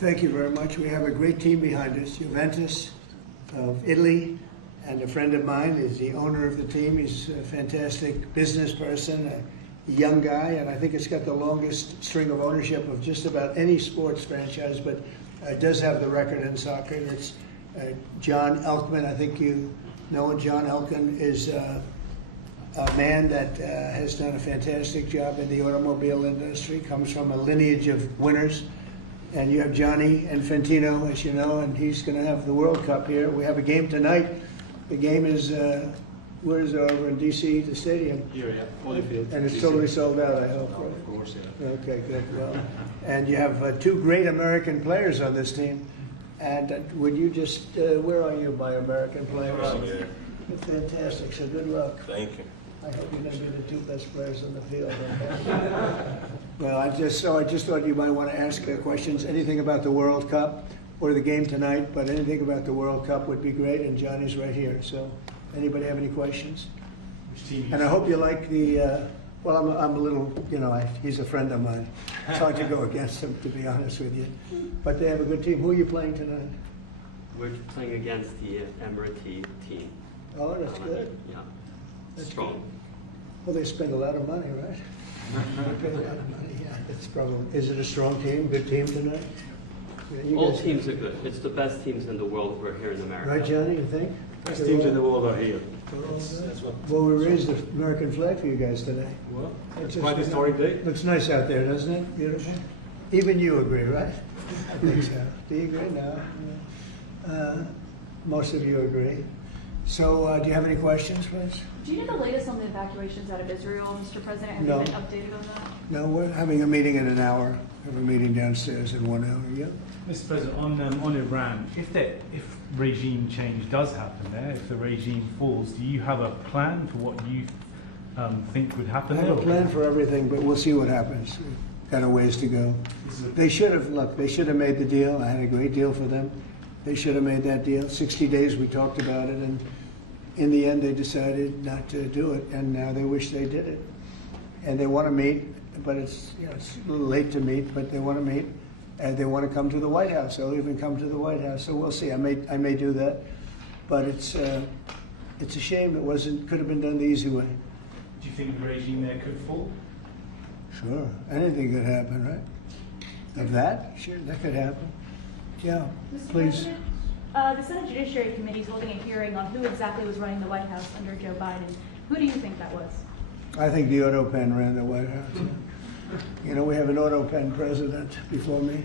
Thank you very much. We have a great team behind us. Juventus of Italy, and a friend of mine is the owner of the team. He's a fantastic business person, a young guy, and I think it's got the longest string of ownership of just about any sports franchise, but it does have the record in soccer. It's John Elkman. I think you know John Elkman is a man that has done a fantastic job in the automobile industry, comes from a lineage of winners. And you have Gianni Infantino, as you know, and he's going to have the World Cup here. We have a game tonight. The game is, where is it, over in D.C., the stadium? Here, yeah, Holyfield. And it's totally sold out, I hope. Oh, of course, yeah. Okay, good. Well, and you have two great American players on this team. And would you just, where are you by American players? Around here. Fantastic, so good luck. Thank you. I hope you're going to be the two best players on the field. Okay? Well, I just thought you might want to ask questions, anything about the World Cup or the game tonight, but anything about the World Cup would be great, and Johnny's right here. So, anybody have any questions? And I hope you like the, well, I'm a little, you know, he's a friend of mine. It's hard to go against him, to be honest with you. But they have a good team. Who are you playing tonight? We're playing against the Emirati team. Oh, that's good. Yeah. That's Strong. good. Well, they spend a lot of money, right? They pay a lot of money, yeah. It's probably, is it a strong team, good team tonight? Yeah, you All guys- teams are good. It's the best teams in the world who are here in America. Right, Johnny, you think? Best teams in the world are here. That's what. Well, we raised the American flag for you guys today. Well, It's it's quite a historic day. Looks nice out there, doesn't it? Beautiful. Even you agree, right? I think so. Do you agree? No. Most of you agree. So, do you have any questions, please? Do you know the latest on the evacuations out of Israel, Mr. President? Have No. you been updated on that? No, we're having a meeting in an hour. We have a meeting downstairs in 1 hour. Yeah. Mr. President, on Iran, if regime change does happen there, if the regime falls, do you have a plan for what you think would happen? I have a plan for everything, but we'll see what happens. Got a ways to go. They should have, look, they should have made the deal. I had a great deal for them. They should have made that deal. 60 days we talked about it, and in the end they decided not to do it, and now they wish they did it. And they want to meet, but it's, you know, it's a little late to meet, but they want to meet, and they want to come to the White House. They'll even come to the White House. So we'll see. I may do that, but it's a shame it could have been done the easy way. Do you think the regime there could fall? Sure, anything could happen, right? Of that, sure, that could happen. Yeah, Mr. please. President, the Senate Judiciary Committee is holding a hearing on who exactly was running the White House under Joe Biden. Who do you think that was? I think the auto pen ran the White House. You know, we have an auto pen president before me.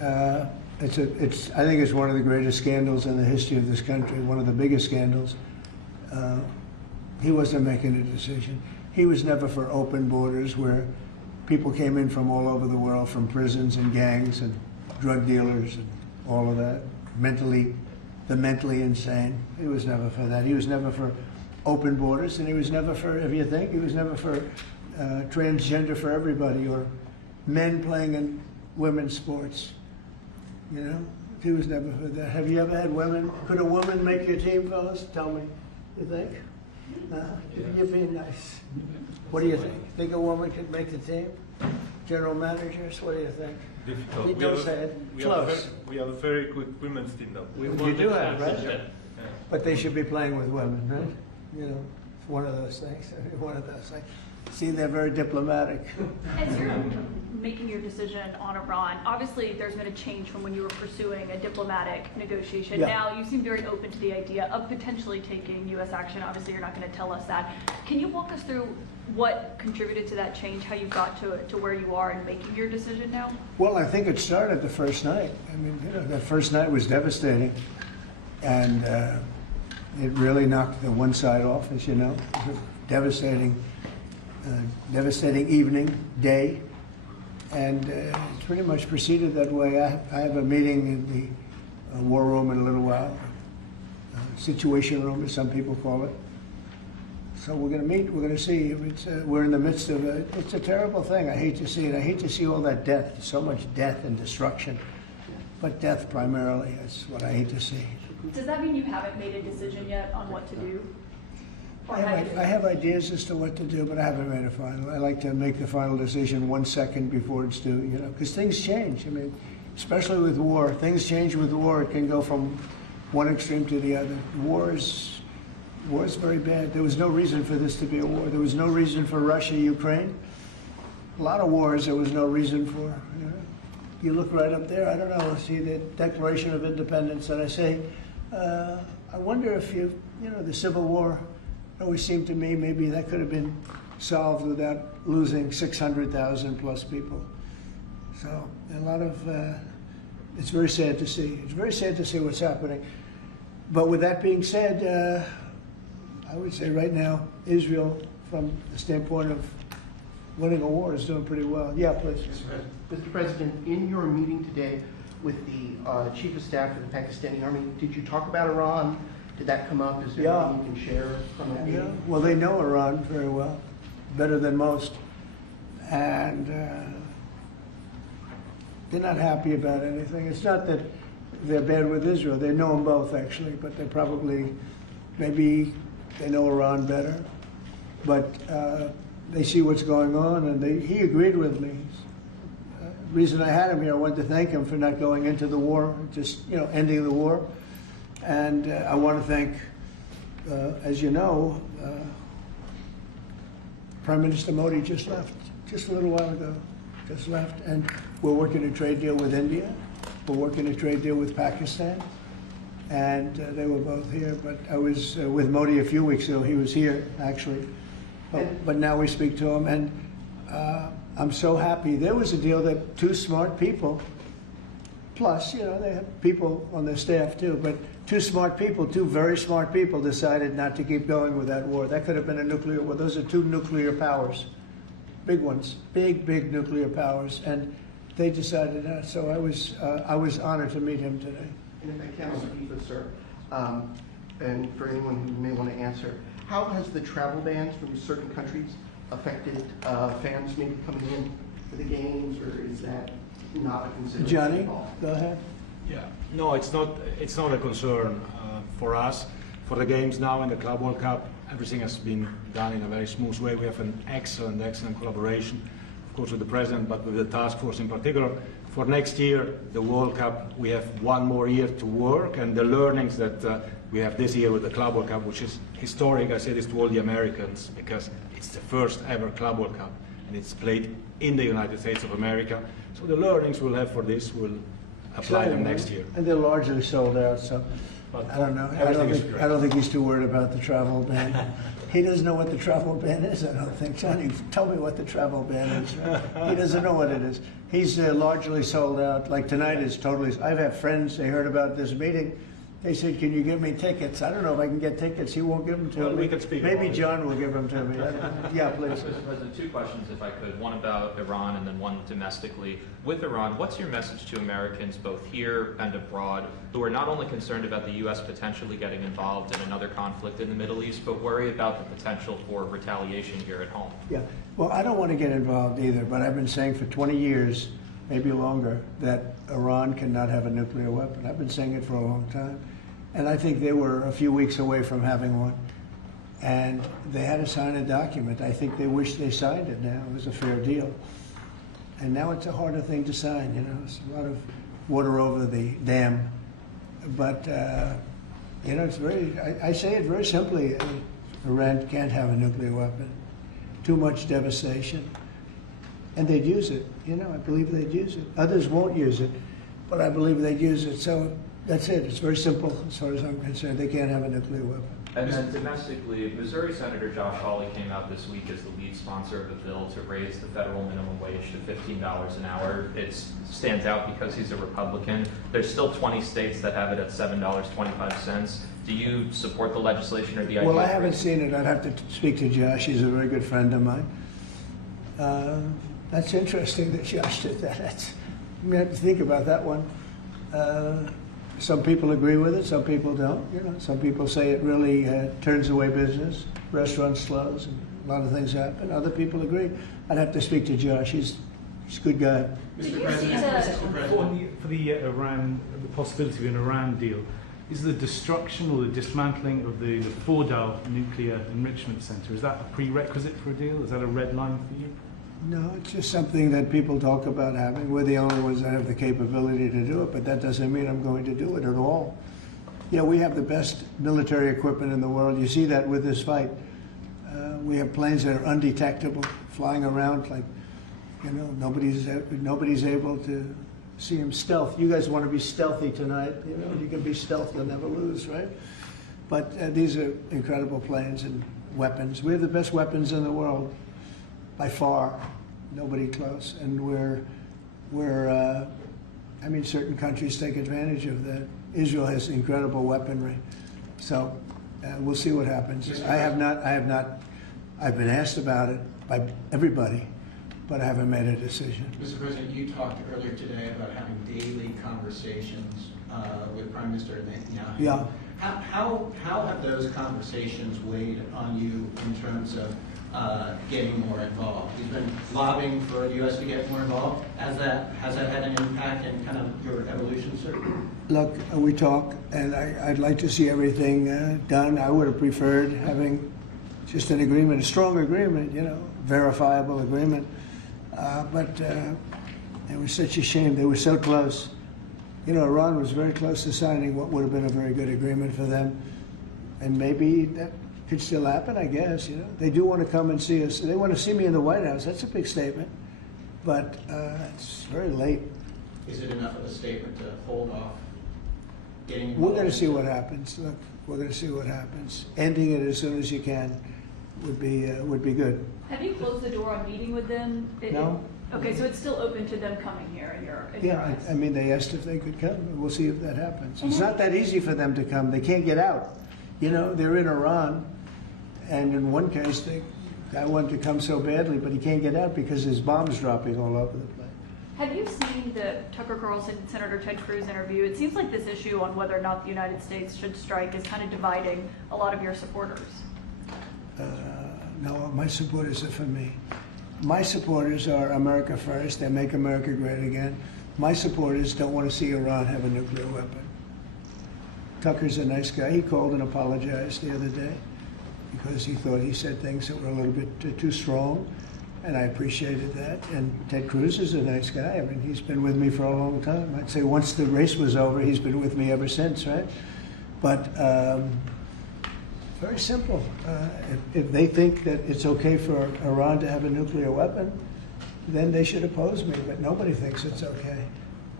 I think it's one of the greatest scandals in the history of this country, one of the biggest scandals. He wasn't making a decision. He was never for open borders where people came in from all over the world, from prisons and gangs and drug dealers and all of that, the mentally insane. He was never for that. He was never for open borders, and he was never for, if you think, he was never for transgender for everybody, or men playing in women's sports. You know, he was never for that. Have you ever had women? Could a woman make your team, fellas? Tell me. You think? You're being nice. What do you think? Think a woman could make the team? General managers, what do you think? Difficult. You don't say it. Close. We have a very good women's team now. We You won do the have, right? championship. But they should be playing with women, right? You know, it's one of those things. One of those things. See, they're very diplomatic. As you're making your decision on Iran, obviously there's been a change from when you were pursuing a diplomatic negotiation. Yeah. Now you seem very open to the idea of potentially taking U.S. action. Obviously you're not going to tell us that. Can you walk us through what contributed to that change, how you got to where you are in making your decision now? Well, I think it started the first night. I mean, you know, that first night was devastating. And it really knocked the one side off, as you know. It was a devastating evening, day. And it's pretty much proceeded that way. I have a meeting in the war room in a little while. Situation room, as some people call it. So we're going to meet. We're going to see. We're in the midst of it. It's a terrible thing. I hate to see it. I hate to see all that death. So much death and destruction. But death primarily is what I hate to see. Does that mean you haven't made a decision yet on what to do? Or have you? I have ideas as to what to do, but I haven't made a final. I like to make the final decision 1 second before it's due, you know, because things change. I mean, especially with war, things change with war. It can go from one extreme to the other. War is very bad. There was no reason for this to be a war. There was no reason for Russia, Ukraine. A lot of wars there was no reason for. You know? You look right up there, I don't know, see the Declaration of Independence, and I say, I wonder if you know, the Civil War always seemed to me maybe that could have been solved without losing 600,000 plus people. So a lot of, it's very sad to see. It's very sad to see what's happening. But with that being said, I would say right now, Israel, from the standpoint of winning a war, is doing pretty well. Yeah, please. Mr. President, in your meeting today with the Chief of Staff of the Pakistani Army, did you talk about Iran? Did that come up? Is there Yeah. anything you can share from that Yeah, meeting? well, they know Iran very well, better than most. And they're not happy about anything. It's not that they're bad with Israel. They know them both, actually, but they probably, maybe they know Iran better. But they see what's going on, and he agreed with me. The reason I had him here, I wanted to thank him for not going into the war, just, you know, ending the war. And I want to thank, as you know, Prime Minister Modi just left, just a little while ago, just left. And we're working a trade deal with India. We're working a trade deal with Pakistan. And they were both here. But I was with Modi a few weeks ago. He was here, actually. But now we speak to him. And I'm so happy. There was a deal that two smart people, plus, you know, they have people on their staff too, but two smart people, two very smart people decided not to keep going with that war. That could have been a nuclear war. Those are two nuclear powers, big ones, big nuclear powers, and they decided that. So I was honored to meet him today. And if I can, on FIFA, sir, and for anyone who may want to answer, how has the travel bans from certain countries affected fans maybe coming in for the games, or is that not a consideration Gianni, at all? go ahead. Yeah, no, it's not a concern for us. For the games now in the Club World Cup, everything has been done in a very smooth way. We have an excellent collaboration, of course, with the president, but with the task force in particular. For next year, the World Cup, we have one more year to work, and the learnings that we have this year with the Club World Cup, which is historic, I say this to all the Americans, because it's the first ever Club World Cup, and it's played in the United States of America. So the learnings we'll have for this will apply them next year. And they're largely sold out, so But I don't know. everything is great. I don't think he's too worried about the travel ban. He doesn't know what the travel ban is, I don't think. Johnny, tell me what the travel ban is. He doesn't know what it is. He's largely sold out. Like tonight is totally. I've had friends, they heard about this meeting. They said, can you give me tickets? I don't know if I can get tickets. He won't give them to Well, me. we can speak Maybe about it. John will give them to me. Yeah, please. Mr. President, two questions, if I could. One about Iran and then one domestically. With Iran, what's your message to Americans both here and abroad who are not only concerned about the U.S. potentially getting involved in another conflict in the Middle East, but worry about the potential for retaliation here at home? Yeah, well, I don't want to get involved either, but I've been saying for 20 years, maybe longer, that Iran cannot have a nuclear weapon. I've been saying it for a long time. And I think they were a few weeks away from having one. And they had to sign a document. I think they wish they signed it now. It was a fair deal. And now it's a harder thing to sign, you know. It's a lot of water over the dam. But, you know, it's very, I say it very simply. Iran can't have a nuclear weapon. Too much devastation. And they'd use it, you know, I believe they'd use it. Others won't use it, but I believe they'd use it. So that's it. It's very simple as far as I'm concerned. They can't have a nuclear weapon. And then domestically, Missouri Senator Josh Hawley came out this week as the lead sponsor of a bill to raise the federal minimum wage to $15 an hour. It stands out because he's a Republican. There's still 20 states that have it at $7.25. Do you support the legislation or the idea? Well, I of haven't raising- seen it. I'd have to speak to Josh. He's a very good friend of mine. That's interesting that Josh did that. I'm going to have to think about that one. Some people agree with it, some people don't. You know, some people say it really turns away business. Restaurants close, and a lot of things happen. Other people agree. I'd have to speak to Josh. He's a good guy. Did you see the? For the Iran, the possibility of an Iran deal, is the destruction or the dismantling of the Fordow nuclear enrichment center, is that a prerequisite for a deal? Is that a red line for you? No, it's just something that people talk about having. We're the only ones that have the capability to do it, but that doesn't mean I'm going to do it at all. Yeah, we have the best military equipment in the world. You see that with this fight. We have planes that are undetectable, flying around like, you know, nobody's able to see them. Stealth. You guys want to be stealthy tonight. You know, you can be stealth, you'll never lose, right? But these are incredible planes and weapons. We have the best weapons in the world, by far. Nobody close. And I mean, certain countries take advantage of that. Israel has incredible weaponry. So we'll see what happens. I've been asked about it by everybody, but I haven't made a decision. Mr. President, you talked earlier today about having daily conversations with Prime Minister Netanyahu. Yeah. How have those conversations weighed on you in terms of getting more involved? He's been lobbying for the U.S. to get more involved. Has that had an impact in kind of your evolution, sir? Look, we talk, and I'd like to see everything done. I would have preferred having just an agreement, a strong agreement, you know, verifiable agreement. But it was such a shame. They were so close. You know, Iran was very close to signing what would have been a very good agreement for them. And maybe that could still happen, I guess, you know. They do want to come and see us. They want to see me in the White House. That's a big statement. But it's very late. Is it enough of a statement to hold off getting involved? We're going to see what happens. Look, we're going to see what happens. Ending it as soon as you can would be good. Have you closed the door on meeting with them? No. Okay, so it's still open to them coming here in your Yeah, eyes. I mean, they asked if they could come. We'll see if that happens. It's not that easy for them to come. They can't get out. You know, they're in Iran, and in one case, the guy wanted to come so badly, but he can't get out because there's bombs dropping all over the place. Have you seen the Tucker Carlson, Senator Ted Cruz interview? It seems like this issue on whether or not the United States should strike is kind of dividing a lot of your supporters. No, my supporters are for me. My supporters are America first. They make America great again. My supporters don't want to see Iran have a nuclear weapon. Tucker's a nice guy. He called and apologized the other day because he thought he said things that were a little bit too strong, and I appreciated that. And Ted Cruz is a nice guy. I mean, he's been with me for a long time. I'd say once the race was over, he's been with me ever since, right? But very simple. If they think that it's okay for Iran to have a nuclear weapon, then they should oppose me, but nobody thinks it's okay.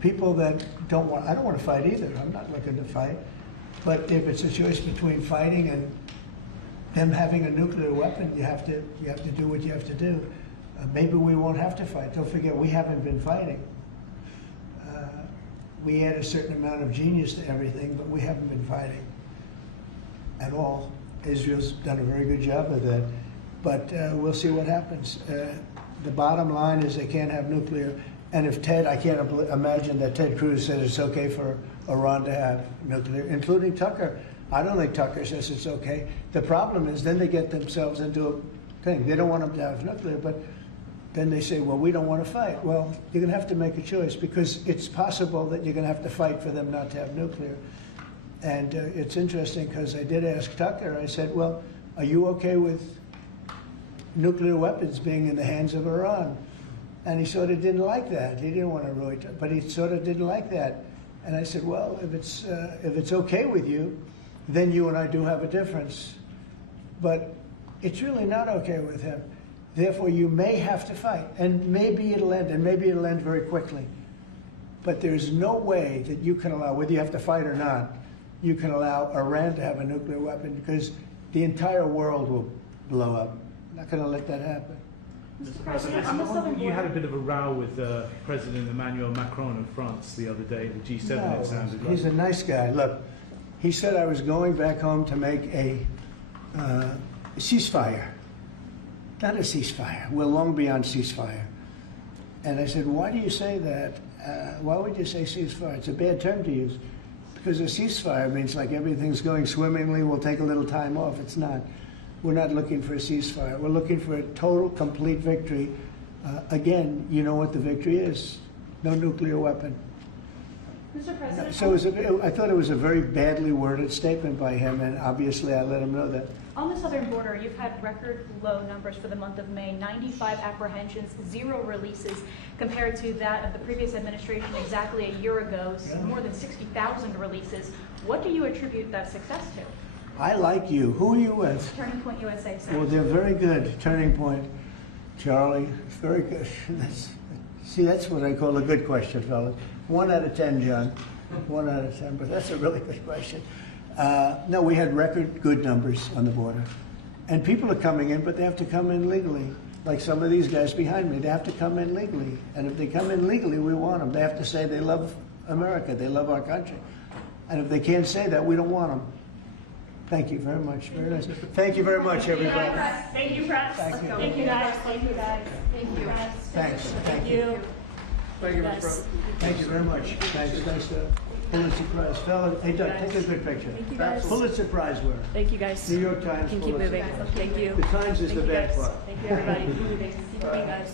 People that don't want, I don't want to fight either. I'm not looking to fight. But if it's a choice between fighting and them having a nuclear weapon, you have to do what you have to do. Maybe we won't have to fight. Don't forget, we haven't been fighting. We add a certain amount of genius to everything, but we haven't been fighting at all. Israel's done a very good job of that. But we'll see what happens. The bottom line is they can't have nuclear. And if I can't imagine that Ted Cruz said it's okay for Iran to have nuclear, including Tucker. I don't think Tucker says it's okay. The problem is then they get themselves into a thing. They don't want them to have nuclear, but then they say, well, we don't want to fight. Well, you're going to have to make a choice because it's possible that you're going to have to fight for them not to have nuclear. And it's interesting because I did ask Tucker, I said, well, are you okay with nuclear weapons being in the hands of Iran? And he sort of didn't like that. He didn't want to really, but he sort of didn't like that. And I said, well, if it's okay with you, then you and I do have a difference. But it's really not okay with him. Therefore, you may have to fight, and maybe it'll end, and maybe it'll end very quickly. But there's no way that you can allow, whether you have to fight or not, you can allow Iran to have a nuclear weapon because the entire world will blow up. I'm not going to let that happen. Mr. President, on the southern You had a border, bit of a row with President Emmanuel Macron of France the other day, the G7 No, it sounded like. he's a nice guy. Look, he said I was going back home to make a ceasefire. Not a ceasefire. We're long beyond ceasefire. And I said, why do you say that? Why would you say ceasefire? It's a bad term to use. Because a ceasefire means like everything's going swimmingly, we'll take a little time off. It's not. We're not looking for a ceasefire. We're looking for a total, complete victory. Again, you know what the victory is. No nuclear weapon. Mr. President. So I thought it was a very badly worded statement by him, and obviously I let him know that. On the southern border, you've had record low numbers for the month of May, 95 apprehensions, 0 releases, compared to that of the previous administration exactly a year ago, more than 60,000 releases. What do you attribute that success to? I like you. Who are you with? Turning Point USA, sir. Well, they're very good. Turning Point. Charlie, very good. That's what I call a good question, fellas. 1 out of 10, John. 1 out of 10, but that's a really good question. No, we had record good numbers on the border. And people are coming in, but they have to come in legally. Like some of these guys behind me, they have to come in legally. And if they come in legally, we want them. They have to say they love America, they love our country. And if they can't say that, we don't want them. Thank you very much. Very nice. Thank you very much, everybody. Thank you, press. Thank you. Thank you, guys. Thank you, guys. Thank you. Thanks. Thank you. Thank you, Mr. President. Thank you very much. Thanks. Nice to Pulitzer Prize. Fella, hey, Doug, take a good picture. Thank you, guys. Pulitzer Prize winner. Thank you, guys. New York Times. Can keep Pulitzer. moving. Thank you. The Times is the bad part. Thank you, everybody. See you guys.